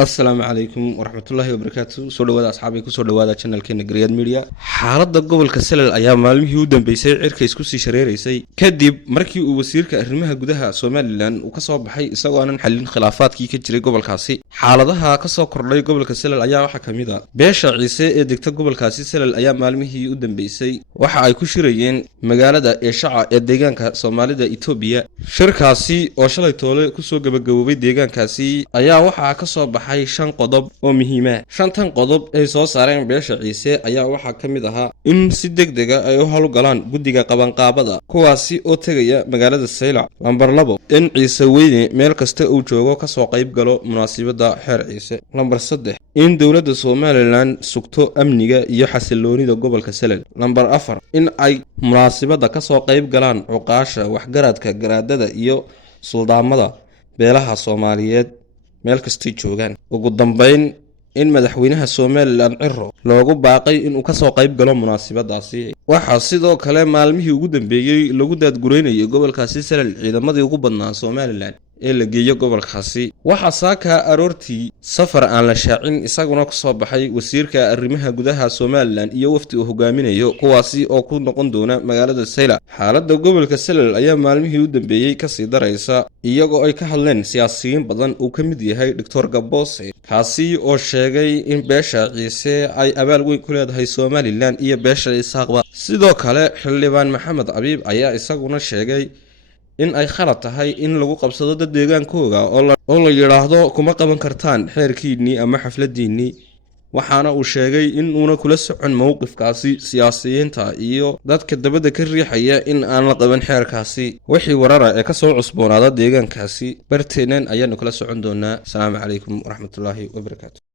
السلام عليكم ورحمة الله وبركاته. سو dhawaada asxaabay ku soo dhawaada channelkeena Griyad Media. Xaaladda gobolka Salal ayaa maalmihii u dambeysay cirka isku sii shareereysay kadib markii uu wasiirka arrimaha gudaha Somaliland uu ka soo baxay isagoo aanan xalin khilaafaadkii ka jiray gobolkaasi. Xaaladaha ka soo kordhay gobolka Salal ayaa waxa kamid ah beesha Ciise ee degta gobolkaasi Salal ayaa maalmihii u dambeysay waxa ay ku shirayeen magaalada Eeshaca ee deegaanka Soomaalida Itoobiya. Shirkaasi oo shalay toole ku soo gabagaboobay deegaankaasi ayaa waxa ka soo baxay shan qodob oo muhiim ah. Shantan qodob ay soo saareen beesha Ciise ayaa waxa kamid ahaa in si degdeg ah ay u hawlgalaan guddiga qabanqaabada kuwaasi oo tagaya magaalada Saylac. Lambar 2 in Ciise weyne meel kasta uu joogo ka soo qayb galo munaasabada xeer Ciise. Lambar 3 in dawladda Somaliland sugto amniga iyo xasiloonida gobolka Salal. Lambar 4 in ay munaasabada ka soo qayb galaan cuqaasha waxgaradka garaadada iyo suldaamada beelaha Soomaaliyeed meel kasta joogan. Ugu dambeyn in madaxweynaha Somaliland Ciro loogu baaqay in uu ka soo qayb galo munaasabadaasi. Waxa sidoo kale maalmihii ugu dambeeyay lagu daadgureynayay gobolkaasi Salal ciidamadii ugu badnaa Somaliland ee la geeyo gobolkaasi. Waxa saaka aroortii safar aan la shaacin isaguna ku soo baxay wasiirka arrimaha gudaha Somaliland iyo wafdi uu hogaaminayo kuwaasi oo ku noqon doona magaalada Saylac. Xaaladda gobolka Salal ayaa maalmihii u dambeeyay ka sii daraysa iyagoo ay ka hadleen siyaasiyiin badan uu ka mid yahay Dr. Gabose kaasi oo sheegay in beesha Ciise ay abaal weyn ku leedahay Somaliland iyo beesha Isaaqba. Sidoo kale xildhibaan Maxamed Abiib ayaa isaguna sheegay in ay khalad tahay in lagu qabsado dad deegaankooda oo la yiraahdo kuma qaban kartaan xeerkiinii ama xafladiinii. waxaana uu sheegay in uuna kula socon mowqifkaasi siyaasiyiinta iyo dadka dabada ka riixaya in aan la qaban xeerkaasi. wixii warara ee ka soo cusboonaada deegaankaasi barteenan ayaanu kala socon doonaa. Assalaamu calaykum waraxmatullaahi wabarakaatuh.